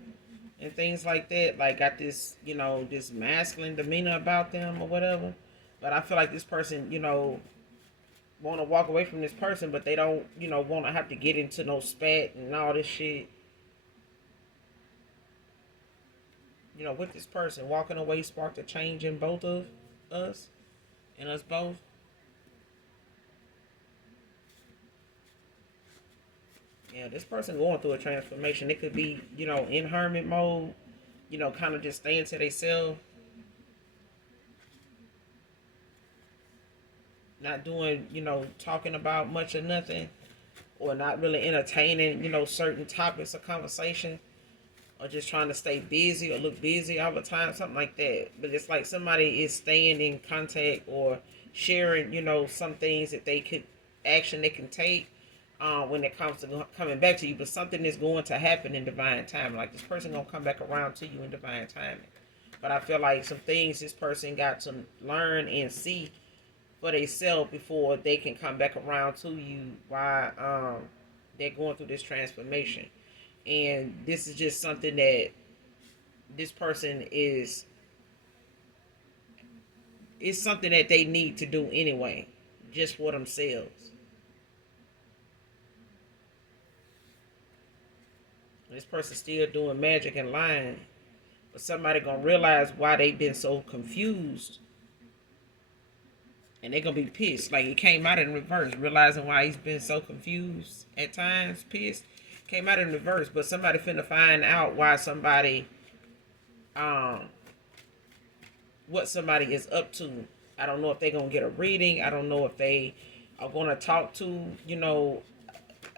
and things like that. Like got this, this masculine demeanor about them or whatever. But I feel like this person, want to walk away from this person, but they don't, want to have to get into no spat and all this shit. With this person walking away sparked a change in both of us and us both. Yeah, this person going through a transformation. It could be, in hermit mode, kind of just staying to themselves, not doing, talking about much or nothing, or not really entertaining, certain topics of conversation, or just trying to stay busy or look busy all the time, something like that. But it's like somebody is staying in contact or sharing, some things that they could action they can take when it comes to coming back to you. But something is going to happen in divine time. Like this person gonna come back around to you in divine timing. But I feel like some things this person got to learn and see for themselves before they can come back around to you while they're going through this transformation. And this is just something that this person is something that they need to do anyway, just for themselves. This person still doing magic and lying. But somebody gonna realize why they been so confused. And they gonna be pissed. Like it came out in reverse, realizing why he's been so confused at times, pissed. Came out in reverse, but somebody finna find out why somebody um what somebody is up to. I don't know if they're gonna get a reading. I don't know if they are gonna talk to,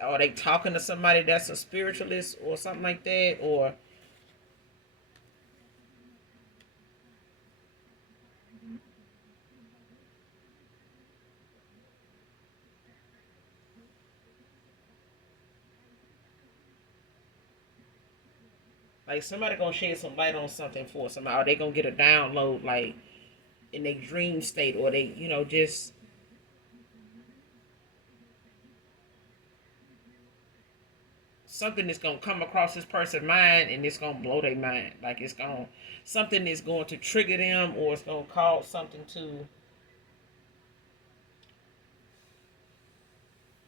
are they talking to somebody that's a spiritualist or something like that, or like somebody gonna shed some light on something for somebody. Or they gonna get a download like in their dream state, or they, just something that's gonna come across this person's mind and it's gonna blow their mind. Like it's gonna something is going to trigger them, or it's gonna cause something to.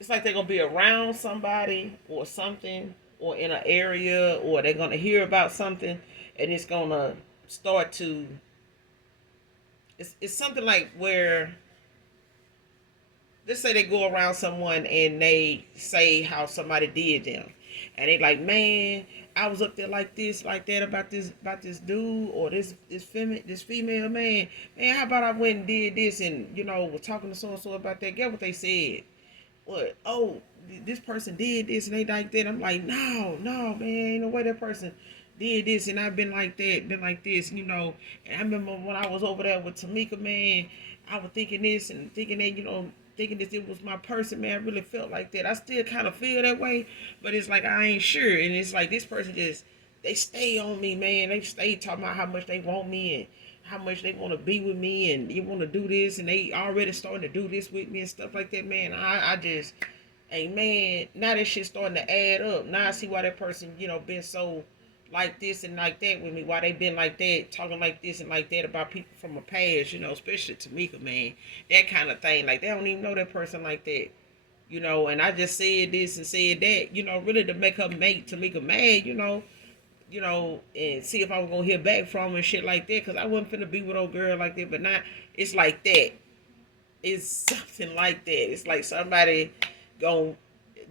It's like they're gonna be around somebody or something, or in an area, or they're gonna hear about something, and it's gonna start to. It's something like where, let's say they go around someone and they say how somebody did them, and they like, man, I was up there like this, like that about this dude or this female man. How about I went and did this, and was talking to so and so about that. Get what they said? What? Oh, this person did this and they like that. I'm like, no, man, ain't no way that person did this and I've been like that, been like this, And I remember when I was over there with Tamika, man, I was thinking this and thinking that, thinking that it was my person, man. I really felt like that. I still kind of feel that way, but it's like I ain't sure. And it's like this person just, they stay on me, man. They stay talking about how much they want me and how much they want to be with me and you want to do this, and they already starting to do this with me and stuff like that, man. I just, hey, man, now that shit's starting to add up. Now I see why that person, been so like this and like that with me, why they been like that, talking like this and like that about people from the past, especially Tamika, man. That kind of thing. Like, they don't even know that person like that. And I just said this and said that, really to make her make Tamika mad, and see if I was gonna hear back from her and shit like that, cause I wasn't finna be with old girl like that. But now it's like that. It's something like that. It's like somebody gonna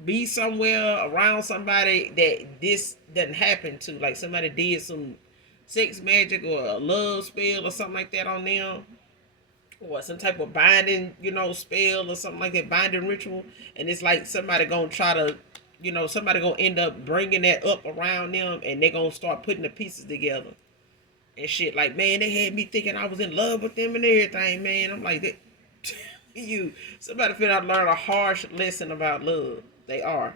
be somewhere around somebody that this doesn't happen to. Like somebody did some sex magic or a love spell or something like that on them, or some type of binding, spell or something like that, binding ritual. And it's like somebody gonna try to, somebody gonna end up bringing that up around them, and they gonna start putting the pieces together and shit. Like, man, they had me thinking I was in love with them and everything, man. I'm like, that, somebody finna learn a harsh lesson about love. They are,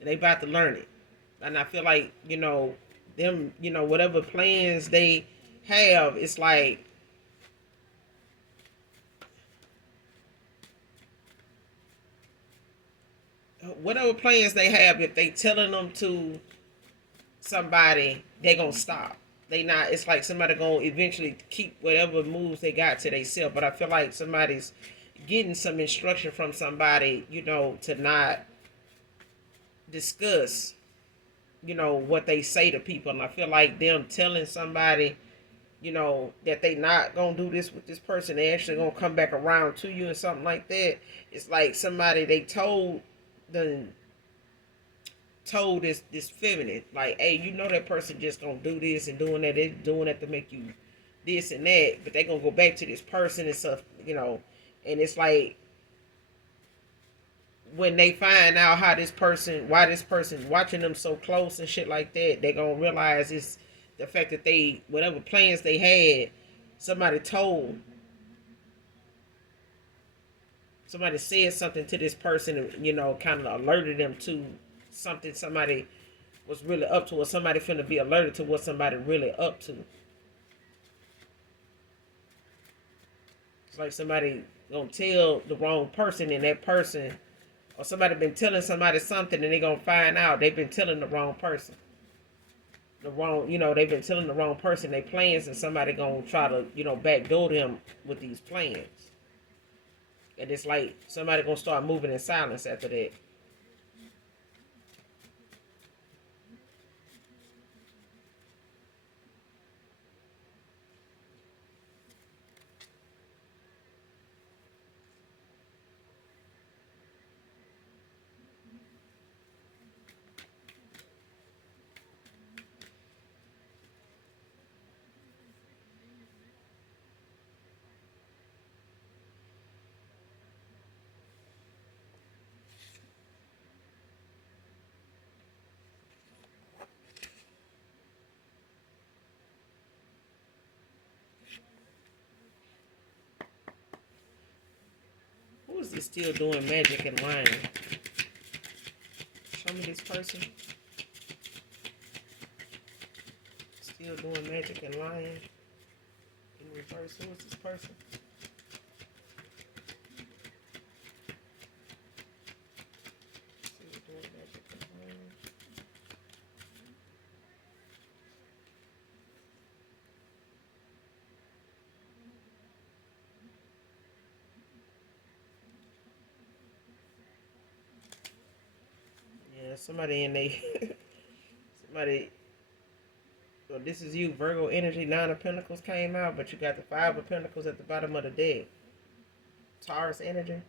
and they about to learn it. And I feel like, them, whatever plans they have, it's like whatever plans they have, if they telling them to somebody, they gonna stop. They not. It's like somebody gonna eventually keep whatever moves they got to themselves. But I feel like somebody's getting some instruction from somebody, to not discuss, what they say to people. And I feel like them telling somebody, that they not gonna do this with this person, they actually gonna come back around to you and something like that. It's like somebody they the told this feminine, like, hey, that person just gonna do this and doing that, they doing that to make you this and that, but they gonna go back to this person and stuff, and it's like when they find out why this person watching them so close and shit like that, they gonna realize it's the fact that they, whatever plans they had, somebody told, somebody said something to this person and, kind of alerted them to something somebody was really up to, or somebody finna be alerted to what somebody really up to. It's like somebody gonna tell the wrong person, and that person, or somebody been telling somebody something, and they gonna find out they've been telling the wrong person. They've been telling the wrong person their plans, and somebody gonna try to, backdoor them with these plans. And it's like somebody gonna start moving in silence after that. is still doing magic and lying. Show me this person. Still doing magic and lying. In reverse, who is this person? Still doing magic and lying. Yeah, somebody in they somebody. So this is you, Virgo energy. 9 of Pentacles came out, but you got the 5 of Pentacles at the bottom of the deck. Taurus energy.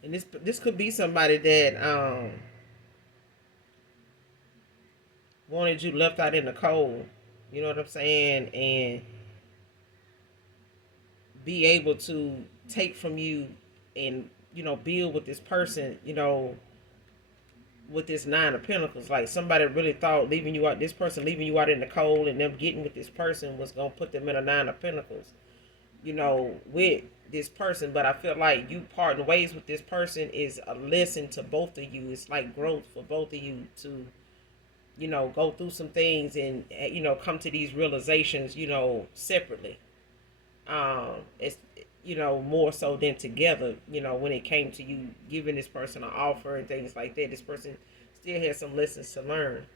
And this could be somebody that wanted you left out in the cold. You know what I'm saying? And be able to take from you and, build with this person, with this 9 of Pentacles. Like somebody really thought leaving you out, this person leaving you out in the cold and them getting with this person was going to put them in a 9 of Pentacles, with this person. But I feel like you parting ways with this person is a lesson to both of you. It's like growth for both of you to, go through some things and, come to these realizations, separately. It's, more so than together, when it came to you giving this person an offer and things like that. This person still has some lessons to learn.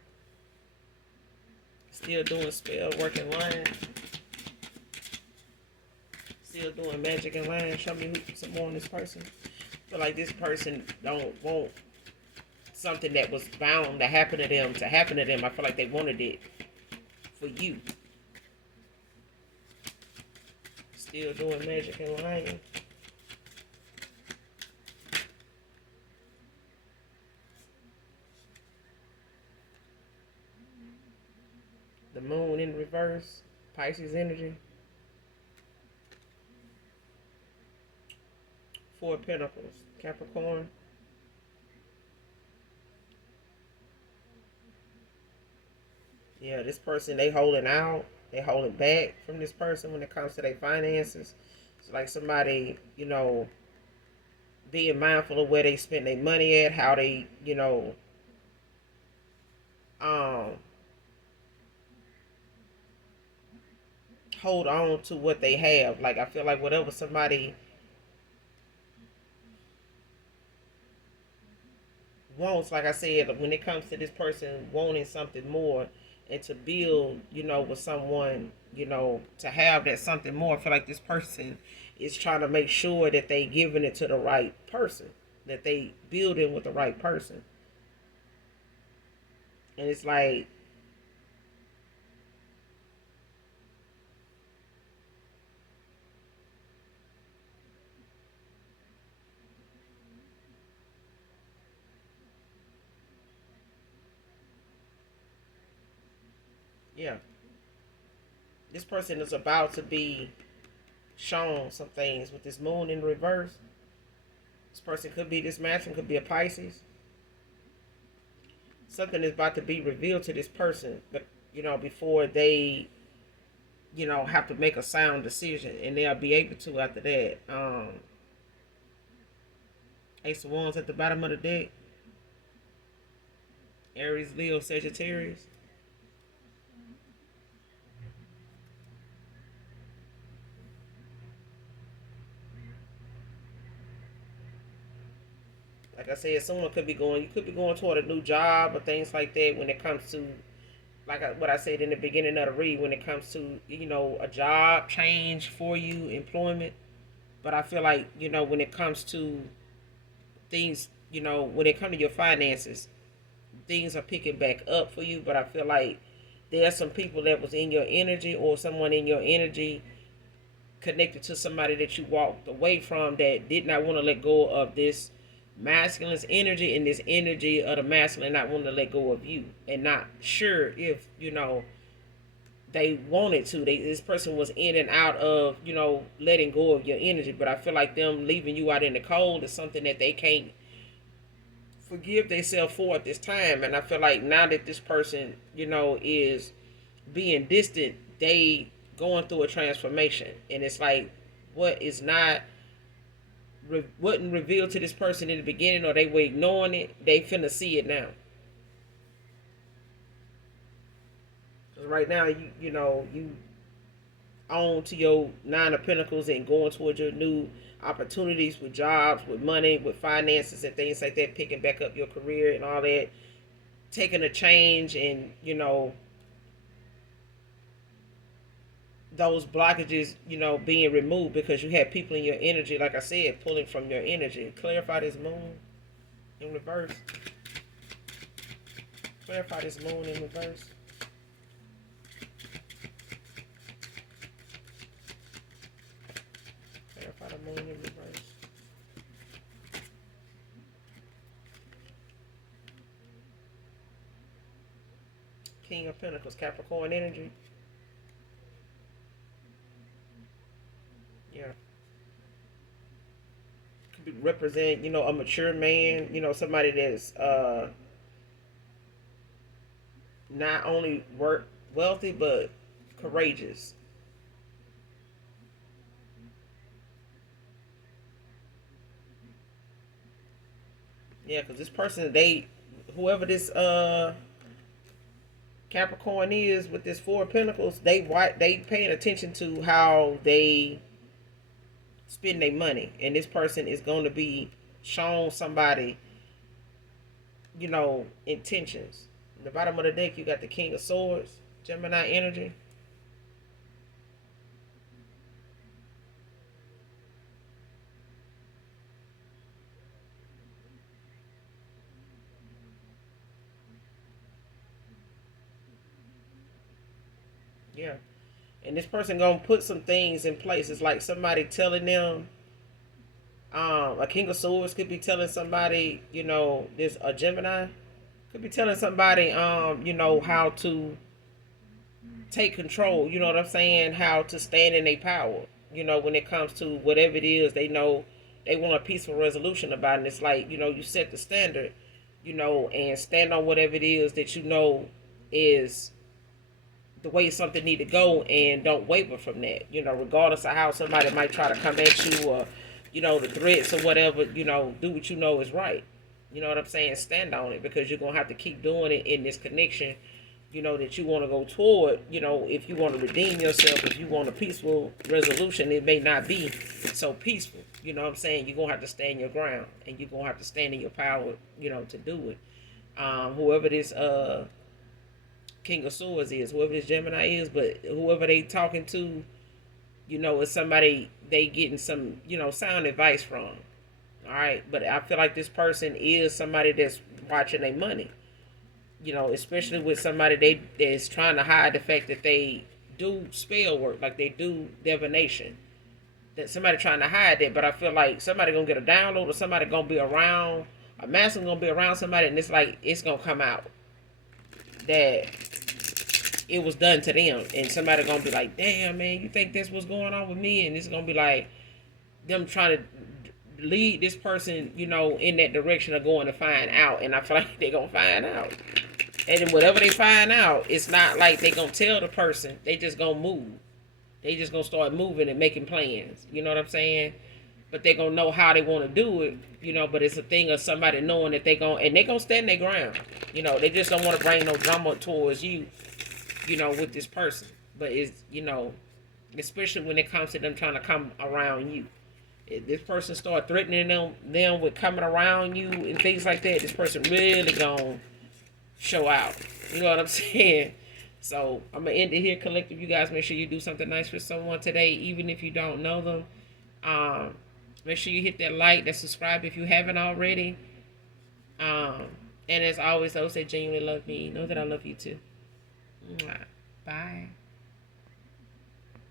Still doing spell work and line. Still doing magic and line. Show me some more on this person. I feel like this person don't want something that was bound to happen to them to happen to them. I feel like they wanted it for you. Still doing magic and lying. The moon in reverse. Pisces energy. 4 of Pentacles. Capricorn. Yeah, this person, they holding out. They holding back from this person when it comes to their finances. It's like somebody, being mindful of where they spend their money at, how they, um, hold on to what they have. Like I feel like whatever somebody wants, like I said, when it comes to this person wanting something more and to build, with someone, to have that something more, I feel like this person is trying to make sure that they giving it to the right person, that they building with the right person. And it's like, yeah, this person is about to be shown some things with this moon in reverse. This person could be this matching, could be a Pisces. Something is about to be revealed to this person, but before they, have to make a sound decision, and they'll be able to after that. Ace of Wands at the bottom of the deck. Aries, Leo, Sagittarius. Like I said, someone could be going. You could be going toward a new job or things like that. When it comes to, what I said in the beginning of the read, when it comes to a job change for you, employment. But I feel like when it comes to things, when it comes to your finances, things are picking back up for you. But I feel like there are some people that was in your energy, or someone in your energy connected to somebody that you walked away from that did not want to let go of this masculine's energy and this energy of the masculine not wanting to let go of you and not sure if they wanted to. This person was in and out of letting go of your energy, but I feel like them leaving you out in the cold is something that they can't forgive themselves for at this time. And I feel like now that this person is being distant, they going through a transformation, and it's like what is not wasn't revealed to this person in the beginning, or they were ignoring it, they finna see it now. Right now, you on to your Nine of Pentacles and going towards your new opportunities with jobs, with money, with finances and things like that, picking back up your career and all that, taking a change and those blockages, being removed because you have people in your energy, like I said, pulling from your energy. Clarify this moon in reverse. Clarify this moon in reverse. Clarify the moon in reverse. King of Pentacles, Capricorn energy. Yeah. Could represent, a mature man, somebody that's not only wealthy but courageous. Yeah, because this person, whoever this Capricorn is with this Four of Pentacles, they paying attention to how they spend their money, and this person is going to be shown somebody, intentions. In the bottom of the deck, you got the King of Swords, Gemini energy. Yeah. And this person gonna put some things in place. It's like somebody telling them, a King of Swords could be telling somebody, there's a Gemini, could be telling somebody, how to take control, you know what I'm saying? How to stand in their power, when it comes to whatever it is they know they want a peaceful resolution about. And it's like, you set the standard, and stand on whatever it is that is the way something need to go, and don't waver from that, regardless of how somebody might try to come at you, or the threats or whatever. Do what you know is right. You know what I'm saying? Stand on it, because you're gonna have to keep doing it in this connection that you want to go toward. If you want to redeem yourself, if you want a peaceful resolution, it may not be so peaceful. You know what I'm saying? You're gonna have to stand your ground, and you're gonna have to stand in your power, to do it. Whoever this King of Swords is, whoever this Gemini is, but whoever they talking to, is somebody they getting some, sound advice from. All right, but I feel like this person is somebody that's watching their money. Especially with somebody that's trying to hide the fact that they do spell work, like they do divination. That somebody trying to hide that, but I feel like somebody gonna get a download, or somebody gonna be around, a masculine gonna be around somebody, and it's like it's gonna come out that it was done to them, and somebody gonna be like, damn man, you think that's what's going on with me? And it's gonna be like them trying to lead this person, in that direction of going to find out. And I feel like they're gonna find out, and then whatever they find out, it's not like they gonna tell the person. They just gonna move. They just gonna start moving and making plans, you know what I'm saying? But they gonna know how they want to do it, but it's a thing of somebody knowing that they gonna stand their ground. They just don't want to bring no drama towards you, with this person. But it's, especially when it comes to them trying to come around you. If this person start threatening them with coming around you and things like that, this person really gonna show out. You know what I'm saying? So I'm gonna end it here, collective. You guys make sure you do something nice for someone today, even if you don't know them. Make sure you hit that like, that subscribe if you haven't already. And as always, those that genuinely love me, know that I love you too. Bye.